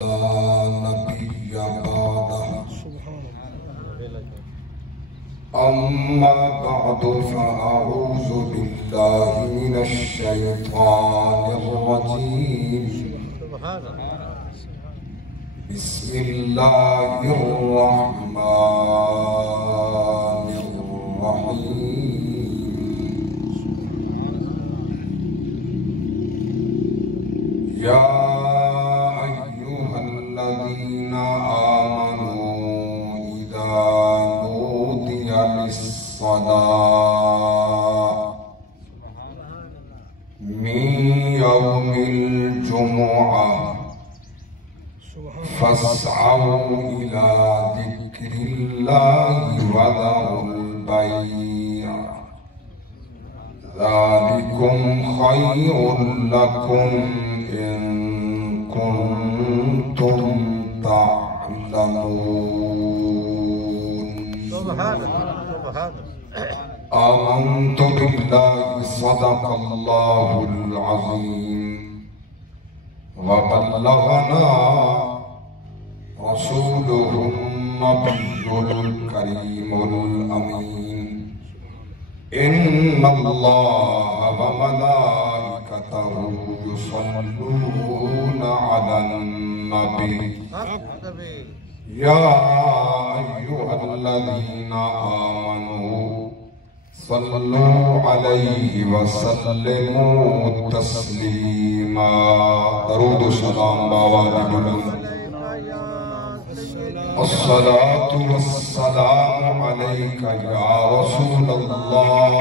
نبي بعده أما بعد فأعوذ بالله من الشيطان الرجيم بسم الله الرحمن الرحيم يا الذين آمنوا إذا نودي للصلاة من يوم الجمعة فاسعوا إلى ذكر الله وذروا البيع ذلكم خير لكم إن كنتم تعلمون. آمنت بالله صدق الله العظيم وبلغنا رسوله النبي الكريم الأمين إن الله وملائكته يصلون على النبي يا أيها الذين آمنوا صلوا عليه وسلموا تسليما. درود و سلام باوالد بلند. الصلاة والسلام عليك يا رسول الله.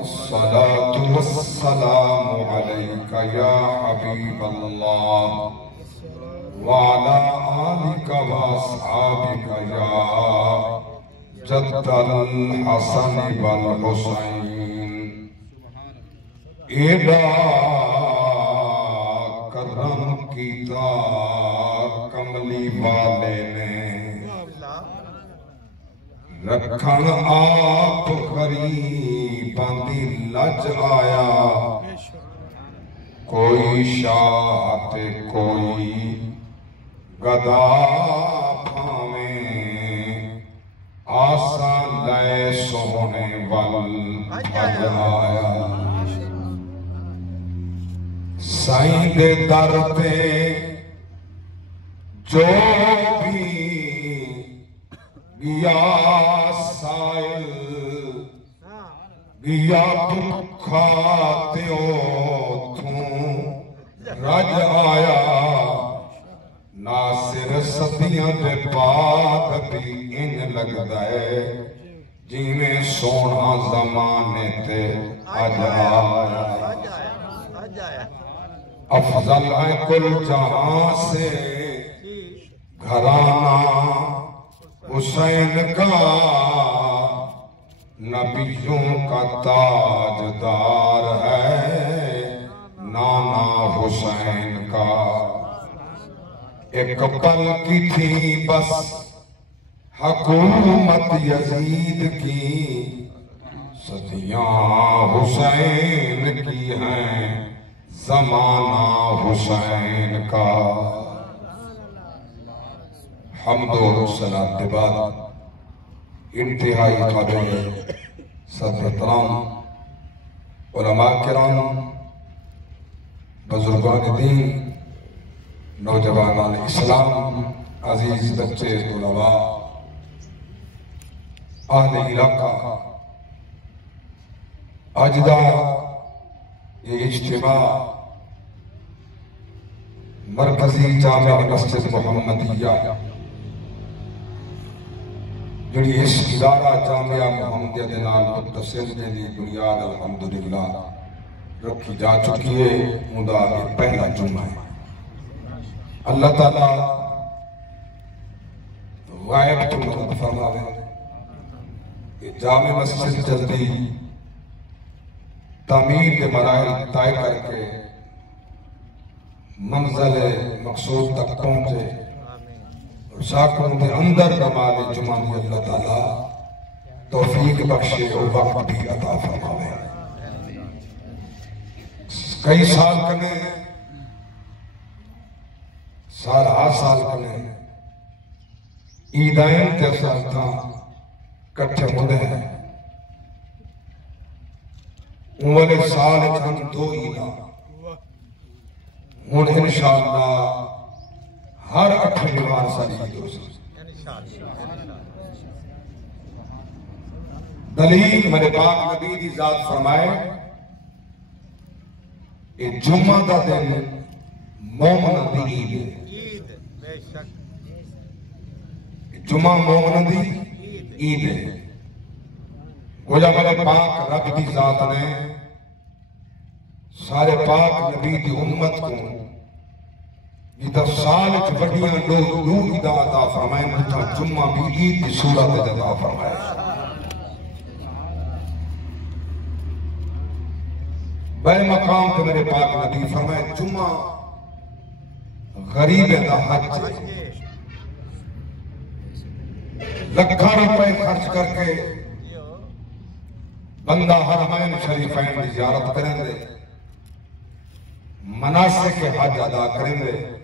الصلاة والسلام عليك يا حبيب الله وعلى آلك وأصحابك يا جد الحسن والحسين. إذا کرم کیتا کملی والے نے رکھن آپ غریباں دی لج آیا. کوئی شاہ تے کوئی گدا بھاویں آسا لے سونے ول آیا. سائیں دے در پہ جو بھی گیا سائل گیا بکھا تیو تھوں رج آیا. ناصر صدیاں دے بعد بھی ان لگدا ہے جیویں سونا زمانے تے اج آیا. افضل ہے کل جہاں سے گھرانہ حسین کا نبیوں کا تاجدار ہے نانا حسین کا. ایک پل کی تھی بس حکومت یزید کی صدیاں حسین کی ہیں زمانہ حسین کا. حمد و صلاۃ کے بعد انتہائی قابل صدر احترام علماء کرام بزرگان دین نوجوانان اسلام عزیز بچے طلباء اہل علاقہ آج دا یہ اجتماع مرکزی جامع مسجد محمدیہ جڑی اس ادارہ جامعہ محمدیہ دے نال متصل دی بنیاد الحمدللہ رکھی جا چکی ہے. اوندا یہ پہلا جمعہ ہے. اللہ تعالیٰ غائب تو مدد فرماوے کہ جامع مسجد جلدی تعمیر کے مراحل طے کر کے منزل مقصود تک پہنچے اور ساکھوں کے اندر کمال جمعہ میں اللہ تعالیٰ توفیق بخشے اور وقت بھی عطا فرماوے. کئی سال کنے سال ہر سال کنے عیدائن تے سالتاں کٹھے ہوندے ہیں والے سال ہم دو عیداں ہن انشاءاللہ ہر 8 دیوار ساری عید ہو سکتی دلیل میرے پاک نبی دی ذات فرمائے کہ جمعہ دا دن مومن دی عید ہے جمعہ مومن دی عید ہے گویا میرے پاک رب دی ذات نے سارے پاک نبی دی امت کو جدہ سال وڈیاں دو عیدہ عطا فرمائے مجھا جمعہ بھی عید دی صورت عطا فرمائے بے مقام کے میرے پاک نبی فرمائے جمعہ غریب دا حج لکھاں روپے خرچ کر کے بندہ حرمین شریفین کی زیارت کریں دے مناسک کے حج ادا کریں دے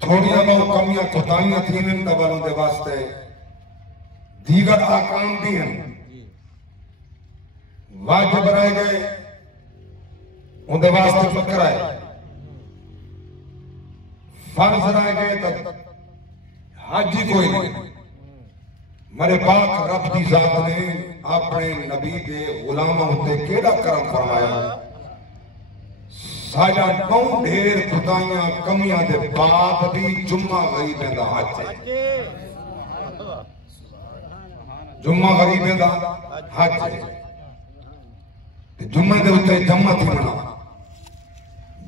تھوڑیاں بہت کمیاں کتائیاں تھیں ان دبالوں دے واسطے دیگر آکام بھی ہیں واجب رائے گئے ان دے واسطے فکر آئے فرض رائے گئے تب حجی کوئی نہیں میرے پاک رب دی ذات نے اپنے نبی دے غلامہ ہوتے کیڑا کرم فرمایا ساجہ نو ڈھیر خدایاں کمیاں دے بعد بھی جمعہ غریبیں دا حج ہے جمعہ غریبیں دا حج ہے جمعہ دے ہوتے جمعہ تھی منا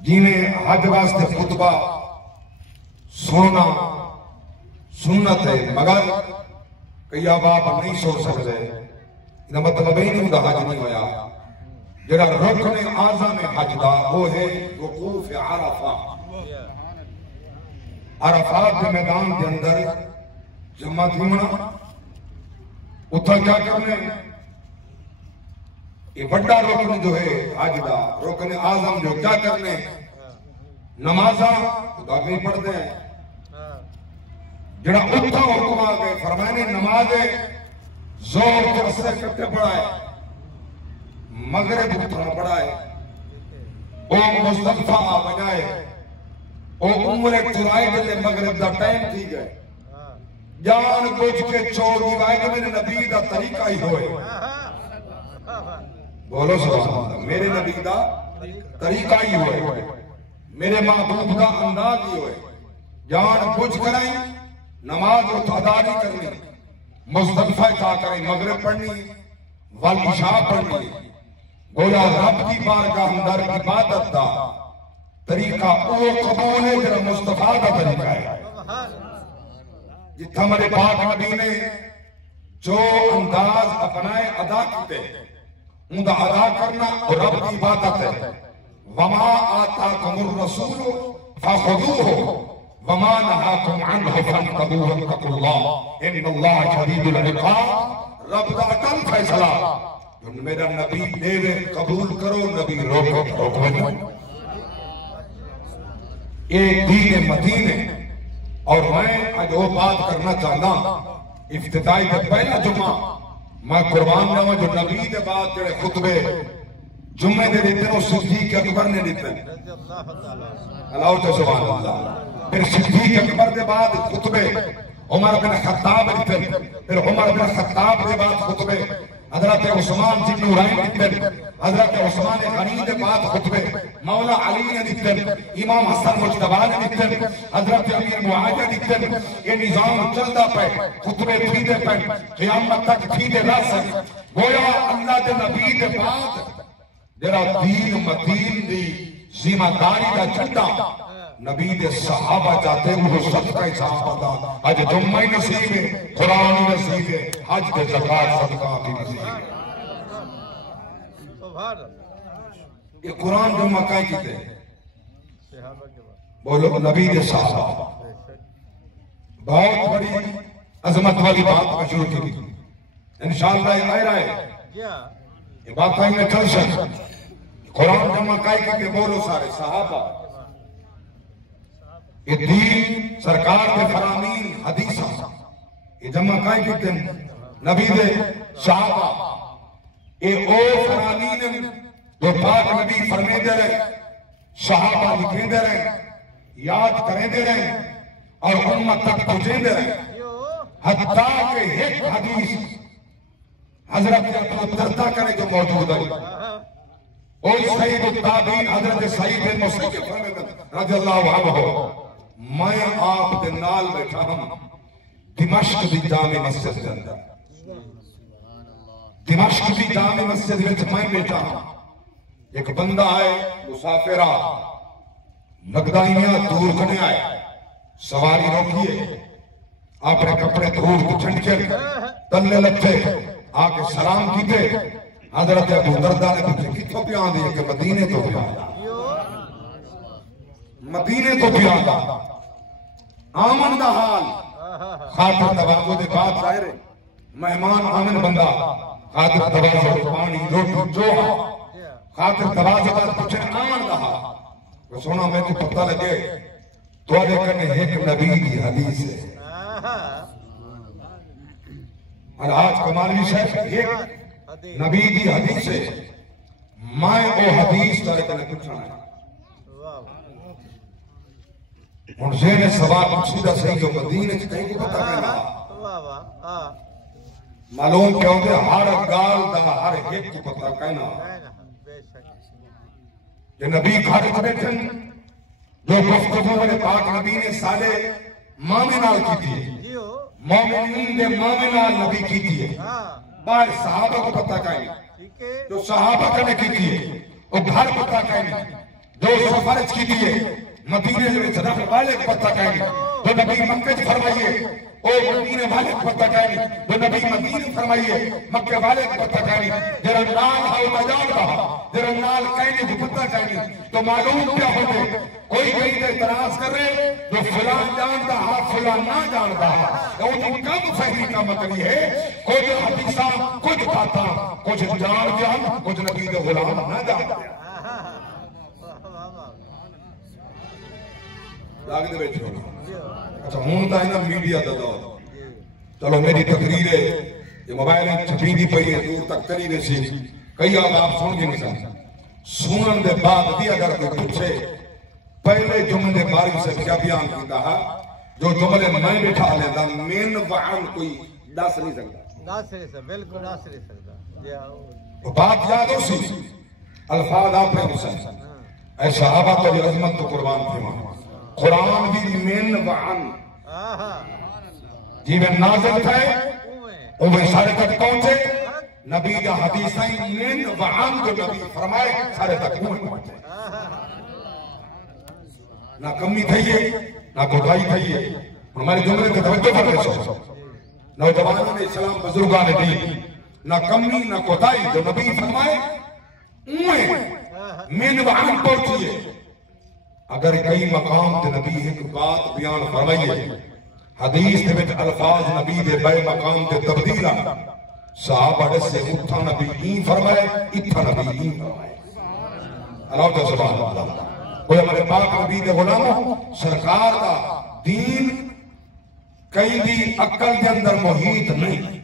جنہیں حج واسطے خطبہ سونا سنت ہے مگر کئی آباب نہیں سو سکتے یہ مطلب ہی نہیں ہوتا حج نہیں ہویا جڑا رکن اعظم حج دا وہ ہے وقوف عرفہ عرفات کے میدان کے اندر جمع تھی منا اتھا کیا کرنے یہ بڑا رکن جو ہے حج دا رکن اعظم جو کیا کرنے نمازہ خدا نہیں پڑھتے ہیں جڑا اتھا حکم آگے فرمائنے نمازے زور کے اثر کٹے پڑھائے مغرب اتھا پڑھائے او مصطفیٰ بجائے او عمر چرائی جلے مغرب دا ٹائم تھی گئے جان کچھ کے چھوڑ دیوائے جو میرے نبی دا طریقہ ہی ہوئے بولو سبحان اللہ میرے نبی دا طریقہ ہی ہوئے میرے محبوب دا انداز ہی ہوئے جان کچھ کرائیں نماز و اداری کرنی مصطفیٰ تا کریں مغرب پڑھنی والعشاء پڑھنی گویا رب کی بارگاہ اندر عبادت دا طریقہ او قبول ہے جرا مصطفیٰ دا طریقہ ہے جتھا ہمارے پاک نبی نے جو انداز اپنائے ادا کیتے ان دا ادا کرنا اور رب کی عبادت ہے وما آتاکم الرسول فخذوه وما نهاكم عنه فانتهوا واتقوا الله ان الله شدید العقاب رب دا اٹل فیصلہ جو میرا نبی دے قبول کرو نبی روکو ایک دین مدین ہے اور میں آج وہ بات کرنا چاہتا افتتاحی کا پہلا جمعہ میں قربان جاؤں جو نبی دے بعد جڑے خطبے جمعے دے دیتے ہیں وہ صدیق اکبر نے دیتے ہیں اللہ تو سبحان اللہ پھر صدیق اکبر دے بعد خطبے عمر بن خطاب دیتے ہیں پھر عمر بن خطاب دے بعد خطبے حضرت عثمان ذی النورین دیتے ہیں حضرت عثمان غنی دے بعد خطبے مولا علی نے دیتے ہیں امام حسن مجتبی نے دیتے ہیں حضرت امیر معاویہ دیتے ہیں یہ نظام چلتا پہ خطبے تھیدے پہ قیامت تک تھیدے رہ سکتے گویا اللہ دے نبی دے بعد جرا دین مدین دی ذمہ داری دا چٹا نبی دے صحابہ جاتے وہ صدقہ صحابہ دا آج جمعہ نصیب ہے قرآن نصیب ہے حج دے زکاة صدقہ بھی نصیب ہے یہ قرآن جمعہ کہیں کیتے بولو نبی دے صحابہ بہت بڑی عظمت والی بات مشہور کی انشاءاللہ یہ آئے رہے یہ بات کہیں میں چل سکتا قرآن جمعہ کہیں کہ بولو سارے صحابہ یہ دین سرکار کے فرامین حدیثہ یہ جمع کائیں کیتے ہیں نبی دے صحابہ یہ او فرامین جو پاک نبی فرمے دے رہے صحابہ لکھیں دے رہے یاد کریں دے رہے اور امت تک پہنچیں دے رہے حتیٰ کہ ایک حدیث حضرت ابو دردہ کرے جو موجود ہے اور سید التابعین حضرت سعید بن مسیب رضی اللہ عنہ میں آپ دے نال بیٹھا ہوں دمشق دی جامع مسجد کے اندر دمشق دی جامع مسجد وچ میں بیٹھا ہوں ایک بندہ آئے مسافرہ لگدائیاں دور کنے آئے سواری روکیے اپنے کپڑے دور کو چھنڈ کے تلے لگتے آکے سلام کیتے حضرت ابو دردہ نے پوچھے کتوں پہ آن دیئے کہ مدینے تو پہ آن مدینے تو پہ آن آمن دا حال خاطر تباغو دے بات ظاہر ہے مہمان آمن بندہ خاطر تباغو پانی روٹی جو خاطر تباغو دے پوچھے آمن دا حال وہ سونا میں تو پتہ لگے تو آدھے کرنے ایک نبی دی حدیث ہے اور آج کمالی شیخ ایک نبی دی حدیث ہے میں وہ حدیث تارے کنے پچھانا ہے ان زیر سوال مقصودہ صحیح جو مدینہ کی کہیں کو پتہ کہنا معلوم کیا ہوتے ہر گال دا ہر ایک کو پتہ کہنا کہ نبی کھاڑے چھے بیٹھن جو گفتگو میں پاک نبی نے سارے مامنال کی تھی مومنین دے مامنال نبی کی تھی باہر صحابہ کو پتہ کہیں جو صحابہ کرنے کی تھی وہ گھر پتہ کہیں جو سفرج کی تھی مدینے میں صدف والے کو پتہ کہیں جو نبی مکہ فرمائیے او مدینے والے کو پتہ کہیں جو نبی مدینے فرمائیے مکہ والے کو پتہ کہیں جرن نال ہاؤ مجال رہا جرن نال کہنے کو پتہ کہیں تو معلوم کیا ہوتے کوئی کہیں دے اعتراض کر رہے جو فلان جانتا ہاں فلان نہ جانتا ہاں وہ تو کم فہمی کا مطلب ہے کچھ حدیثہ کچھ پاتا کچھ جان جان کچھ نبی دے غلام نہ جانتا لاغ دے بیٹھے ہونا اچھا ہونتا ہے نا میڈیا دا دور چلو میری تقریر ہے یہ موبائلیں چھپی دی پئی ہے دور تک کری دے سی کئی آپ سن گئے نہیں سنن دے بعد بھی اگر کوئی پوچھے پہلے جملے بارک سے کیا بیان کیتا ہے جو جملے میں بٹھا لیتا مین وعن کوئی دس نہیں سکتا دس نہیں سکتا بالکل دس نہیں سکتا بات یاد ہو سی الفاظ آپ نے مسلم اے صحابہ تو عظمت تو قربان تھے وہاں قرآن بھی من وعن جی میں نازل تھے اوہ سارے تک پہنچے نبی دا حدیثیں من وعن جو نبی فرمائے سارے تک پہنچے نہ کمی تھئیے نہ کوتاہی تھئیے ہمارے جملے کے توجہ کر رہے سو نوجوانوں نے اسلام بزرگان نے دی نہ کمی نہ کوتاہی جو نبی فرمائے اوہ من وعن پہنچیے اگر کئی مقام تے نبی ایک بات بیان فرمائیے حدیث تے وچ الفاظ نبی دے بے مقام تے تبدیل صحابہ سے اتھا نبی ہی فرمائے اتھا نبی ہی فرمائے اللہ تعالی سبحانہ اللہ کوئی ہمارے پاک نبی دے غلاموں سرکار دا دین کئی دی عقل دے اندر محیط نہیں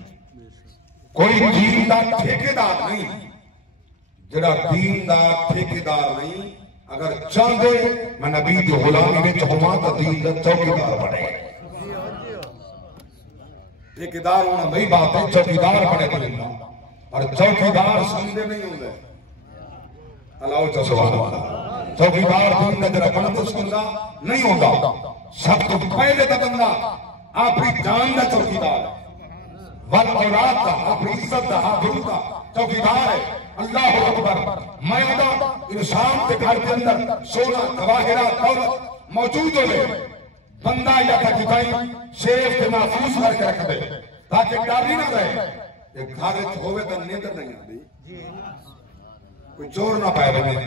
کوئی دین دا ٹھیکیدار نہیں جڑا دین دا ٹھیکیدار نہیں اگر چاہ دے میں نبی دی غلامی میں چہما تا دین دا چوکیدار بڑھے ٹھیکیدار ہونا بھئی بات ہے چوکیدار بڑھے دین دا اور چوکیدار سمجھے نہیں ہوں دے اللہ تعالی سبحانہ وتعالی چوکیدار دین دا جڑا بندہ سمجھا نہیں ہوگا سب تو پہلے دا بندہ اپنی جان دا چوکیدار ہے والاولاد دا اپنی عزت دا آبرو دا چوکیدار ہے اللہ اکبر میں دا انسان کے گھر کے اندر سونا جواہرات دولت موجود ہو لے بندہ یا کٹائی شیف کے محفوظ کر کے رکھ دے تاکہ ڈاری نہ رہے ایک گھر ہوئے تو نیندر نہیں آتی کوئی چور نہ پائے بنے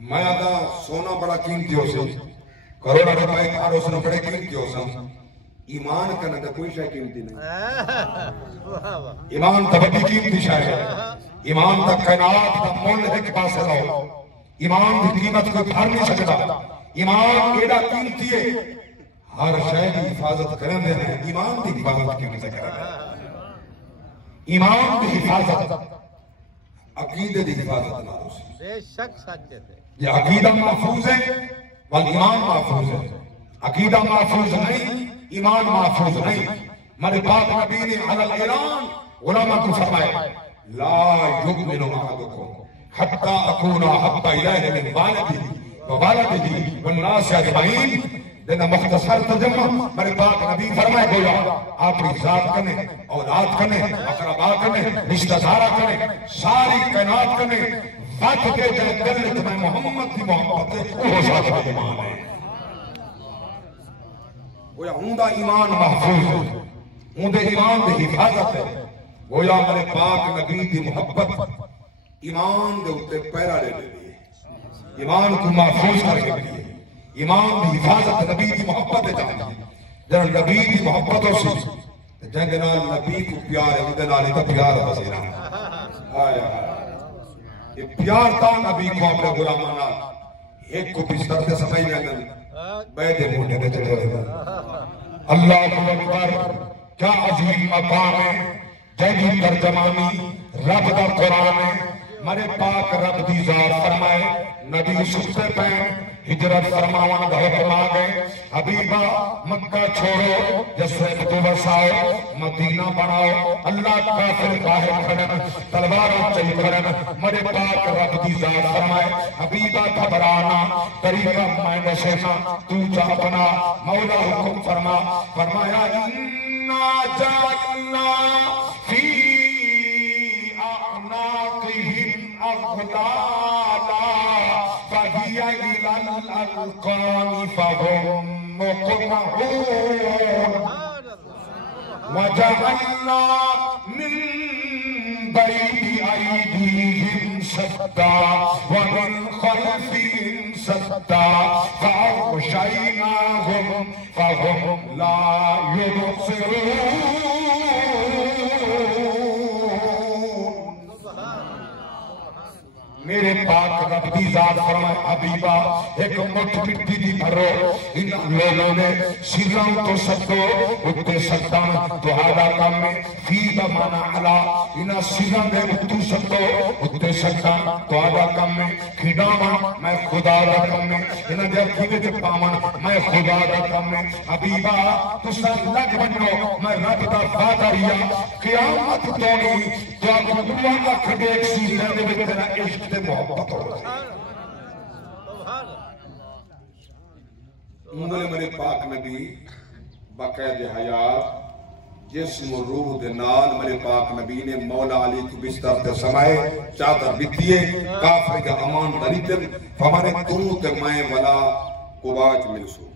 میں دا سونا بڑا قیمتی ہو سے کروڑا روپے گھر اس نے بڑے قیمتی ہو سے ایمان کرنے کا کوئی شے قیمتی نہیں ایمان تبدی قیمتی شے ہے ایمان تک کائنات کا مول ہے کہ پاس رہو ایمان کی قیمت کوئی بھر نہیں سکتا ایمان ایڈا قیمتی ہے ہر شے کی حفاظت کریں دے ہیں ایمان کی حفاظت کیوں نہیں کریں ایمان کی حفاظت عقیدے کی حفاظت نہ ہو بے شک سچے تھے یہ عقیدہ محفوظ ہے والایمان محفوظ ہے عقیدہ محفوظ نہیں ایمان محفوظ نہیں میرے پاک نبی نے علی الاعلان علماء کو فرمایا لا یؤمن احدکم حتی اکون احب الیہ من والدہ ووالدہ والناس اجمعین لینا مختصر ترجمہ میرے پاک نبی فرمائے گویا اپنی ذات کرنے اولاد کرنے اقربا کرنے رشتہ دارہ کرنے ساری کائنات کرنے وقت کے جائے دل میں محمد کی محبت ہے وہ ساتھ ایمان ہے گویا ہوں دا ایمان محفوظ ہے ہوں دے ایمان دے حفاظت ہے گویا میرے پاک نبی دی محبت ایمان دے اتے پیرا لے لیے ایمان کو محفوظ کر کے لیے ایمان دی حفاظت نبی دی محبت ہے جانا جنہاں نبی دی محبتوں سے جن جنال نبی کو پیار ہے وہ دنال تا پیار حسینا آیا یہ پیار تا نبی کو اپنے غلامانا ایک کو بستر سے سمجھ گئے بیدے موٹے دے چلے گئے اللہ اکبر کیا عظیم مقام ہے جیدی ترجمانی رب دا قرآن ہے مرے پاک رب دی ذات فرمائے نبی سکتے پہن ہجرت فرماوان دا حکم آگئے حبیبہ مکہ چھوڑو جسرت تو بساؤ مدینہ بناؤ اللہ کافر باہر کھڑن تلوارہ چاہی کھڑن مرے پاک رب دی ذات فرمائے حبیبہ گھبرانا طریقہ مائنہ شیخا تو جا بنا مولا حکم فرمایا اِنَّا جَعَلْنَا فِي أَعْنَاقِهِمْ أَغْلَالًا فَهِيَ إِلَى الْأَذْقَانِ فَهُمْ مُقْمَحُونَ وَجَعَلْنَا مِن بَيْنِ أَيْدِيهِمْ سَدًّا وَمِنْ خَلْفِهِمْ سَدًّا فَأَغْشَيْنَاهُمْ فَهُمْ لَا يُبْصِرُونَ میرے پاک رب دی ذات فرمائے حبیبہ ایک مٹھ مٹی دی بھرو ان لوگوں نے سروں تو سکتو اتے سکتان تو آدھا کام میں فی بمانا علا انہا سروں دے اتو سکتو اتے سکتان تو آدھا کام میں کھڑاما میں خدا دا کام میں انہا دے کھیوے دے پاما میں خدا دا کام میں حبیبہ تو سر لگ بنو میں رب دا فاتحیا قیامت توڑی تو آپ دعا کا کھڑے ایک سیزن دے بکرہ عشق محبت ہو انہوں میرے پاک نبی باقاعد حیات جسم و روح دے نال میرے پاک نبی نے مولا علی کو بستر تے سمائے چادر بتیے کافر کا امان دریتن فمانے تو تے میں ولا قباج ملسو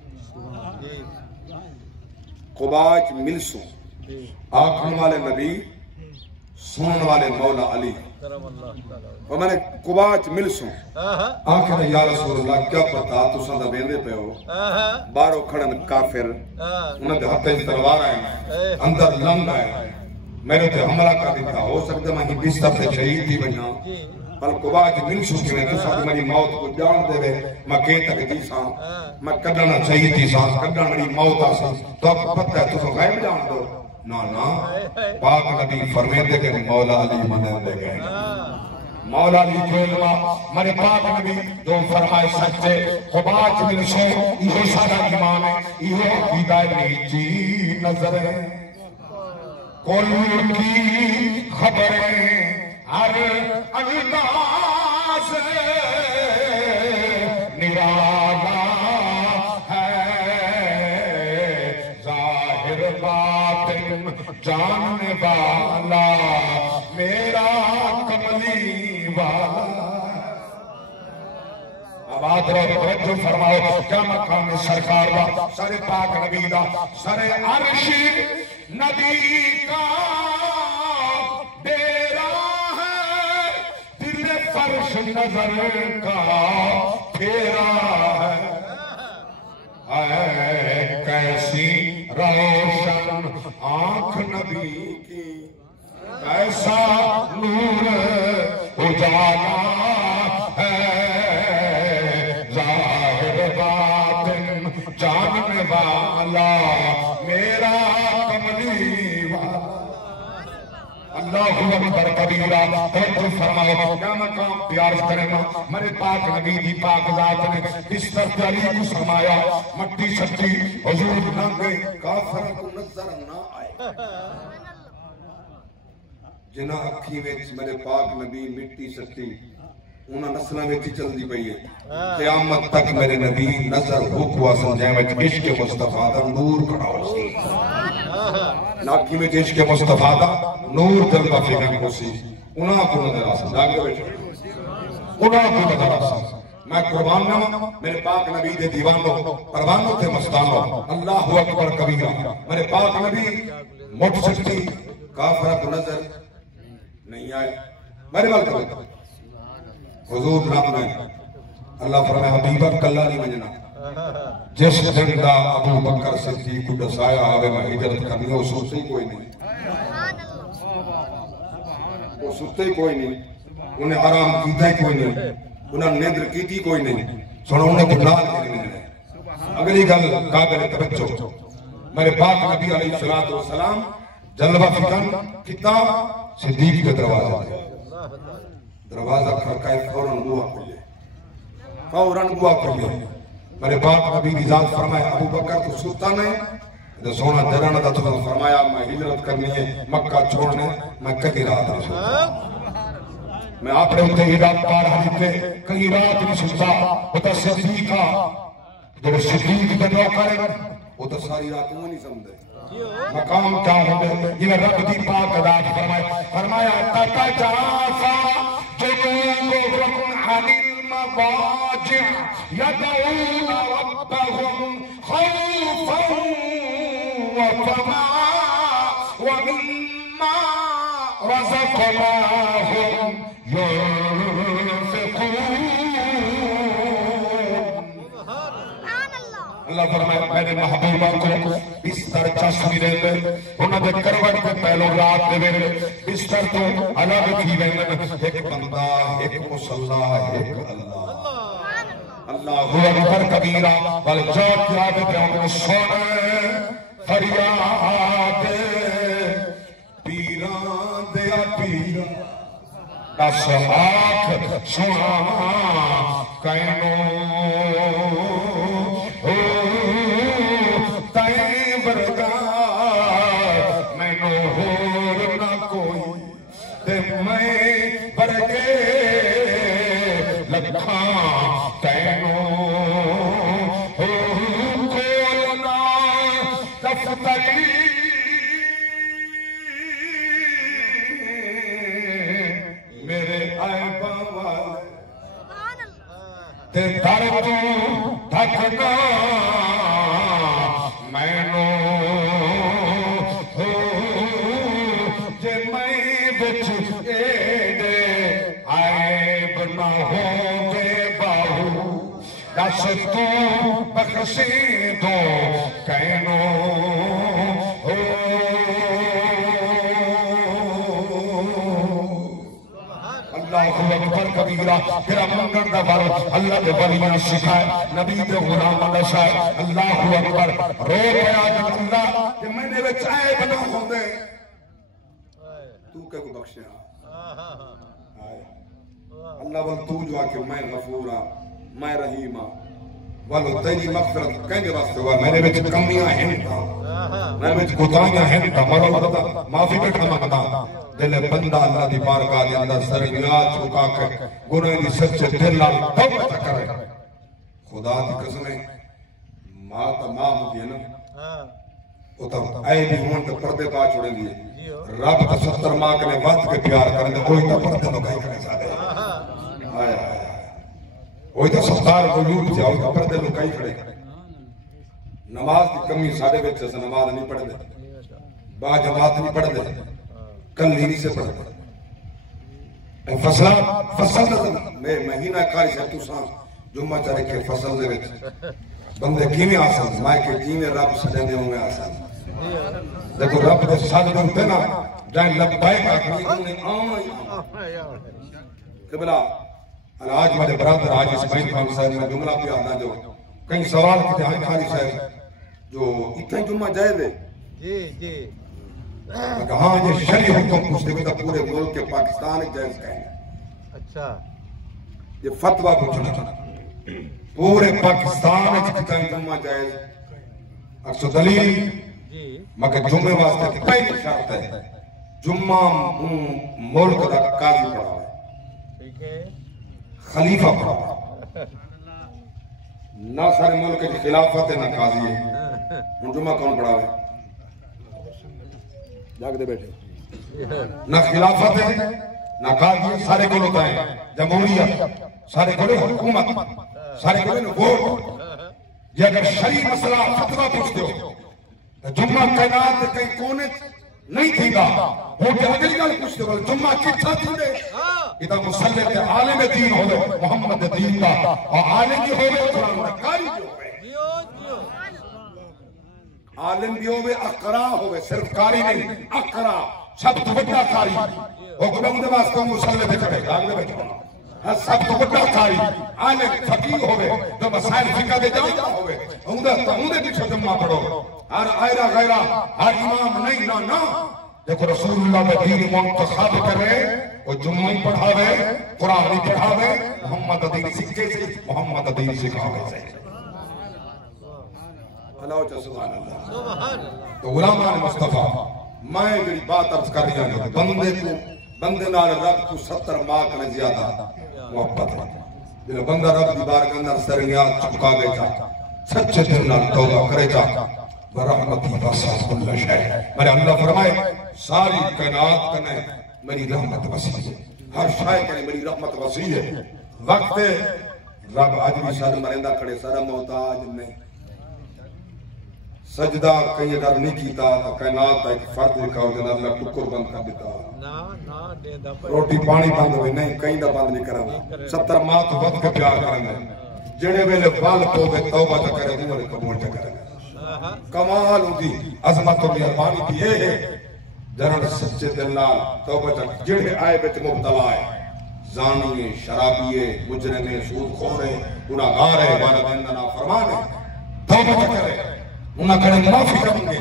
قباج ملسو آنکھن والے نبی سنن والے مولا علی اور میں نے قباچ ملسوں آنکھیں نے یا رسول اللہ کیا پتا تو سندہ بیندے پہ ہو بارو کھڑن کافر انہوں نے ہتھے تلوار آئے اندر لنگ آئے میرے تے حملہ کا دیتا ہو سکتا میں ہی بستر سے شہید تھی بنیا پر قباچ ملسوں کی میں تو ساتھ میری موت کو جان دے رہے میں کہتا کہ جی ساں میں کڈنا چاہیے تھی ساں کڈنا میری موت آسا تو آپ پتہ ہے تو غائب جان دو نا پاک نبی فرمیدے کہ مولا علی منندے گئے مولا علی جو علماء میرے پاک نبی جو فرمائے سچے قباچ ملشو یہ سارا ایمان ہے یہ عقیدہ نیچی نظر ہے کل کی خبریں ہر انداز نرالا جاننے والا میرا کملی والا آباد رہے جو فرماؤ کیا مقام سرکار دا سر پاک نبی دا سر عرش نبی کا ڈیرا ہے دل فرش نظر کا پھیرا ہے کیسی روشن آنکھ نبی کی کیسا نور اجالا ہے ظاہر بات جاننے والا میرا کملی والا اللہ اکبر کبیرہ توجہ فرماؤ کیا مقام پیار کرنا میرے پاک نبی دی پاک ذات نے بستر تے علی کو فرمایا مٹی سچی حضور ننگے کافر کو نظر نہ آئے جنہ اکھی وچ میرے پاک نبی مٹی سچی انہاں نسلاں وچ چلدی پئی ہے قیامت تک میرے نبی نظر ہوکوا سمجھے وچ عشق مصطفیٰ دا نور کھڑا ہو سی لاکھی میں عشق مصطفیٰ دا نور جلوہ فکر کو سی انہاں کو نظر آسا جاگے بیٹھے انہاں کو نظر آسا میں قربان نہ میرے پاک نبی دے دیوانوں پروانوں تھے مستانوں اللہ اکبر کبیرہ میرے پاک نبی مٹ سکتی کافرہ کو نظر نہیں آئے میرے والد حضور نام میں اللہ فرمائے حبیبہ کلہ نہیں منجنا جس دن دا ابو بکر صدیق کو دسایا آوے میں ہجرت کرنی وہ سوچتے ہی کوئی نہیں وہ سوچتے ہی کوئی نہیں انہیں حرام کیتا ہی کوئی نہیں انہیں نیدر کیتی کوئی نہیں سنو انہیں گناہ کے نہیں اگلی گل قابل توجہ میرے پاک نبی علیہ السلام جلوہ فکن کتاب صدیق کے دروازہ دروازہ کھڑکائے فوراً دعا کھلے فوراً دعا کھلے میرے پاک نبی کی ذات فرمائے ابو بکر تو سوتا نہیں تو سونا جرانا تھا تو فرمایا میں ہجرت کرنی ہے مکہ چھوڑنے میں کہیں رات نہیں سوتا میں آپ نے ہوتے ہی رات پار حدیث پہ کہیں رات نہیں سوتا ہوتا صدیقہ جو صدیق کا نوکر ہے وہ تو ساری رات وہ نہیں سمجھے مقام کیا ہوگے یہ رب دی پاک ذات فرمایا تتجافا جنوبهم عن المضاجع يدعون ربهم خوفا وطمعا ومما رزقناهم ينفقون اللہ فرمائے میرے محبوبہ کو بستر چسبی دے انہاں دے کروٹ کے پہلو رات دے ویلے بستر تو الگ تھی ویندن ایک بندہ ایک مصلی ایک اللہ اکبر کبیرہ ول جا کیا تے ان سن فریاد پیراں دے پیراں دس آنکھ سنا کینو تو بخشی دو کینو اللہ اکبر کبیرہ پھر امنگن دا بارو اللہ دے بلیاں سکھائے نبی دے غلام نشائے اللہ اکبر رو گیا جب اللہ کہ میں نے وہ چاہے بنا ہوں دے تو کہ کو بخشے اللہ وال تو جو آکے میں غفورا میں رحیمہ والو تیری مغفرت کہیں گے واسطے ہوا میرے بچ کمیاں ہیں میرے بچ کوتاہیاں ہیں مرو مدد معافی بیٹھا مقدام دل بندہ اللہ دی بارگاہ دے اندر سر نیاز چکا کے گناہ دی سچے دل لال توبہ کرے خدا دی قسم ہے ماں تا ماں ہوتی ہے نا وہ تو اے بھی ہون تے پردے پا چھوڑیں گے رب تا 70 ماں کے وقت کے پیار کریں گے کوئی تا پردے نو کہیں کرے سارے آیا وہی تو سفتار قلوب تھا وہی تو پردے لوگ کئی کھڑے نماز کی کمی ساڑھے بچے سے نماز نہیں پڑھ دے با جماعت نہیں پڑھ دے کل ہی سے پڑھ دے فصل میں مہینہ کاری سے تو سان جمعہ چارے کے فصل دے بچے بندے کیویں آسان مائے کے کیویں رب سجنے ہوں گے آسان دیکھو رب دے ساتھ بنتے نا جائیں لبائے کا کمی انہیں قبلہ آج میرے برادر آج اسماعیل خان صاحب میں جملہ پہ آنا جو کئی سوال کیتے ہیں خالی صاحب جو اتنا جمعہ جائز ہے جی جی ہاں یہ شرعی حکم پوچھتے ہوئے تو پورے ملک کے پاکستان جائز کہیں اچھا یہ فتویٰ پوچھنا پورے پاکستان کتنا جمعہ جائز اکثر دلیل جی مگر جمعے واسطے کی پہلی شرط ہے جمعہ ملک دا قاضی پڑھا ہے ٹھیک ہے خلیفہ پڑھا ہے نہ سارے ملک کی خلافت ہے نہ قاضی ہے ان جمعہ کون پڑھا ہے جاگ دے بیٹھے نہ خلافت ہے نہ قاضی ہے سارے کو ہوتا ہے جمہوریت سارے کو حکومت سارے کو ووٹ یہ اگر شرعی مسئلہ فتویٰ پوچھتے ہو جمعہ کائنات کئی کونے نہیں تھی گا وہ کہ اگلی گل پوچھتے ہو جمعہ کتھا تھی دے ادھا مسلط عالم دین ہوئے محمد دین کا اور عالم بھی ہوئے قرآن کاری بھی ہوئے عالم بھی ہوئے اقرا ہوئے صرف کاری نہیں اقرا سب تو بڑا کاری وہ قرآن دے واسطے مسلط کھڑے آگے بیٹھو سب تو بڑا کاری عالم فقیہ ہوئے جو مسائل فقہ دے جانتا ہوئے اندھے پیچھے جمعہ پڑھو ہر آئرہ غیرہ ہر امام نہیں نہ دیکھو رسول اللہ میں دین منتخب کرے وہ جمعہ ہی پڑھاوے قرآن ہی پڑھاوے محمد دین سکھے سے محمد دین سکھاوے سے اللہ چاہ سبحان اللہ تو غلامان مصطفیٰ میں جڑی بات عرض کر رہی ہوں بندے نال رب کو 70 ماہ کنے زیادہ محبت ہے جب بندہ رب دی بارگاہ اندر سر نیاز چکا بیٹا سچے دل نال توبہ کرے گا برحمتی وسعت کل شے میرے اللہ فرمائے ساری کائنات کنے میری رحمت وسیع ہے ہر شے کنے میری رحمت وسیع ہے وقت رب اج بھی شاد مرندہ کھڑے سارا محتاج نے سجدہ کہیں اگر نہیں کیتا تو کائنات ایک فرد لکھاؤ جنہا اللہ ٹکر بند کر دیتا روٹی پانی بند ہوئی نہیں کہیں دا بند نہیں کرنا 70 ماہ تو وقت کے پیار کرنا جڑے ویلے بال توبے توبہ چا کرے دی اور قبول چا کرے کمال ہوتی عظمت و مہربانی کی یہ ہے جنہاں سچے دل نال توبہ چا جڑے آئے بیچ مبتلا ہے زانی شرابی مجرم سود خور گناہگار ہے ہمارا دین دا نافرمان ہے توبہ چا کرے انہاں کڑے معافی کریں گے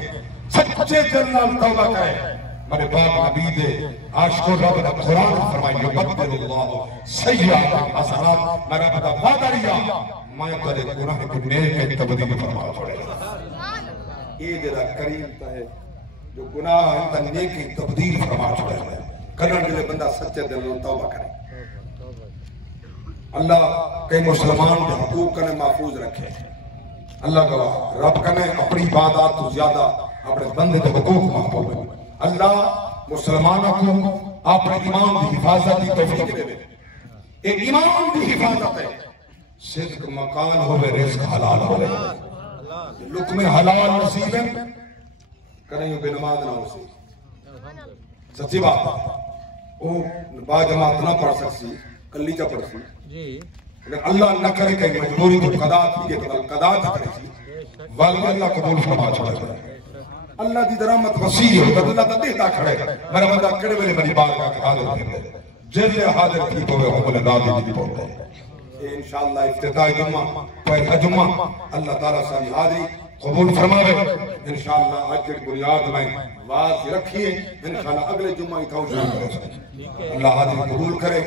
سچے دل نال توبہ کرے میرے باپ نبی دے عاشق رب نے قرآن فرمائی یبدل اللہ سیئات حسنات میرا بدا وعدہ لیا میں کرے گناہ کو نیک تبدیل فرما چھوڑے یہ جڑا کریم تا ہے جو گناہ ہے تا نیک تبدیل فرما چھوڑے کرن دے بندہ سچے دل نال توبہ کرے اللہ کئی مسلمان دے حقوق کنے محفوظ رکھے اللہ گواہ رب کنے اپنی عبادات تو زیادہ اپنے بندے دے حقوق محفوظ ہے اللہ مسلمانوں کو اپنے ایمان دی حفاظت دی توفیق دے ایک ایمان دی حفاظت ہے صدق مکان ہوئے رزق حلال ہوئے لقم حلال نصیب ہے کریں بے نماز نہ ہو سی سچی بات وہ با جماعت نہ پڑھ سکسی کلی چا پڑھ سی لیکن اللہ نہ کرے کہ مجبوری تو قضا تھی کہ قضا چا کرے سی والد اللہ قبول فرما چھوڑے گا اللہ دی درامت وسیع ہے تو اللہ تا دیتا کھڑے میرا بندہ کڑے ویلے میری بارگاہ کے حاضر تھے جلے حاضر کی تو وہ ہم نے دادی دی پڑھتے ہیں انشاءاللہ افتتاح جمعہ پہلا جمعہ اللہ تعالیٰ سے حاضری قبول فرماوے انشاءاللہ آج کے بنیاد میں واضح رکھیے انشاءاللہ اگلے جمعہ ہی تھا شروع کرے اللہ حاضری قبول کرے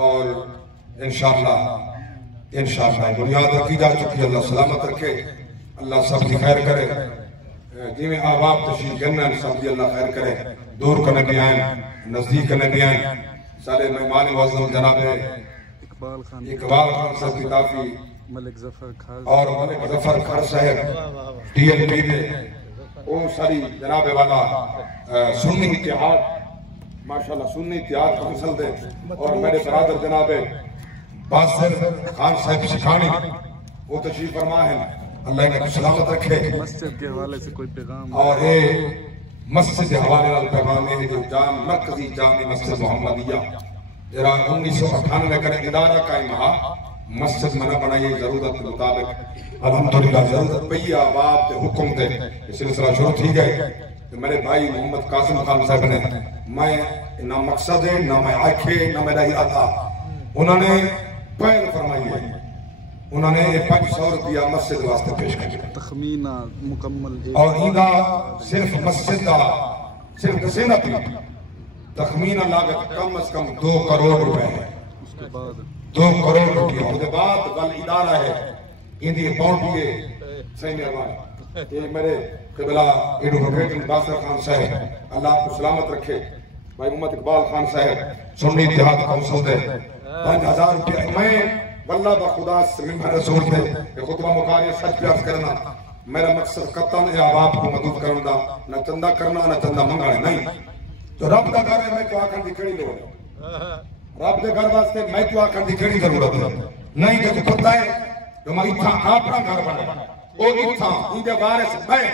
اور انشاءاللہ بنیاد رکھی جا چکی اللہ سلامت رکھے اللہ سب کی خیر کرے جی میں آباب تشریف کرنا سب دی اللہ خیر کرے دور کرنے بھی آئیں نزدیک کرنے بھی آئیں سارے مہمان معظم جناب اقبال خان صاحب کی کافی ملک ظفر خان اور ملک ظفر خان صاحب ڈی ایل پی دے وہ ساری جناب والا سنی اتحاد ماشاءاللہ سنی اتحاد کا مسل دے اور میرے برادر جناب باسر خان صاحب شکھانی وہ تشریف فرما ہے اللہ انہیں سلامت رکھے مسجد کے حوالے سے کوئی پیغام اور مسجد کے حوالے والا پیغام ہے جو مرکزی جامع مسجد محمدیہ جرا 1998 کرے ادارہ قائم ہا مسجد منع بنائی ضرورت کے مطابق الحمدللہ ضرورت پئی آباب تے حکم تے سلسلہ شروع تھی گئے میرے بھائی محمد قاسم خان صاحب نے میں نہ مقصد ہے نہ میں آنکھے نہ میرا ارادہ انہوں نے پہل فرمائی ہے انہوں نے 500 روپیہ مسجد واسطے پیش کیا تخمینہ مکمل اور ایندا صرف مسجد دا صرف کسے نہ تھی تخمینہ لاگت کم از کم 2 کروڑ روپے ہے اس کے بعد 2 کروڑ روپیہ اس کے بعد ول ادارہ ہے اندی اکاؤنٹ بھی ہے صحیح مہربان یہ میرے قبلہ ایڈوکیٹ باسر خان صاحب اللہ آپ کو سلامت رکھے بھائی محمد اقبال خان صاحب سنی اتحاد کونسل دے 5000 روپیہ میں واللہ با خدا سے ممبر رسول دے کہ خطبہ مکاری سچ پیار کرنا میرا مقصد قطن ہے آپ کو مدد کرنا نہ چندہ کرنا نہ چندہ منگانے نہیں تو رب دا گھر ہے میں تو آکھن دی کڑی لوڑ رب دے گھر واسطے میں تو آکھن دی کڑی ضرورت ہے نہیں کہ پتہ ہے کہ میں اتھا اپنا گھر بنا او اتھا اندے وارث میں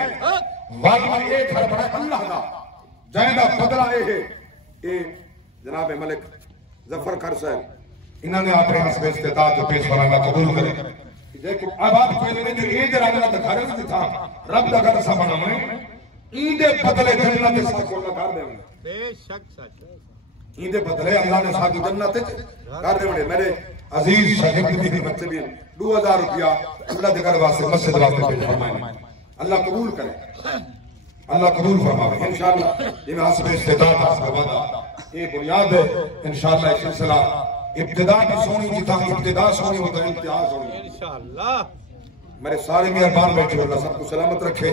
واللہ ایک گھر بنا اللہ دا جائندہ بدلہ اے جناب ملک ظفر کر صاحب انہوں نے اپنے حسب استطاعت جو پیش فرمایا قبول کرے دیکھو اب آپ کو یہ جو جرانہ نہ گھر میں تھا رب دا گھر سا بنا میں ایندے بدلے جنت سا کو نہ کر دے بے شک سچ ایندے بدلے اللہ نے ساتھ جنت کر دے میرے عزیز شاگرد بھی بچے بھی 2000 روپیہ اللہ دے گھر واسطے مسجد واسطے پیش فرمائے اللہ قبول کرے اللہ قبول فرمائے انشاءاللہ یہ حسب استطاعت حسب وعدہ یہ بنیاد ہے انشاءاللہ یہ سلسلہ ابتدا بھی سونی جتا ابتدا سونی ہوتا ہے انتہا سونی انشاءاللہ میرے سارے مہربان بیٹھے اللہ سب کو سلامت رکھے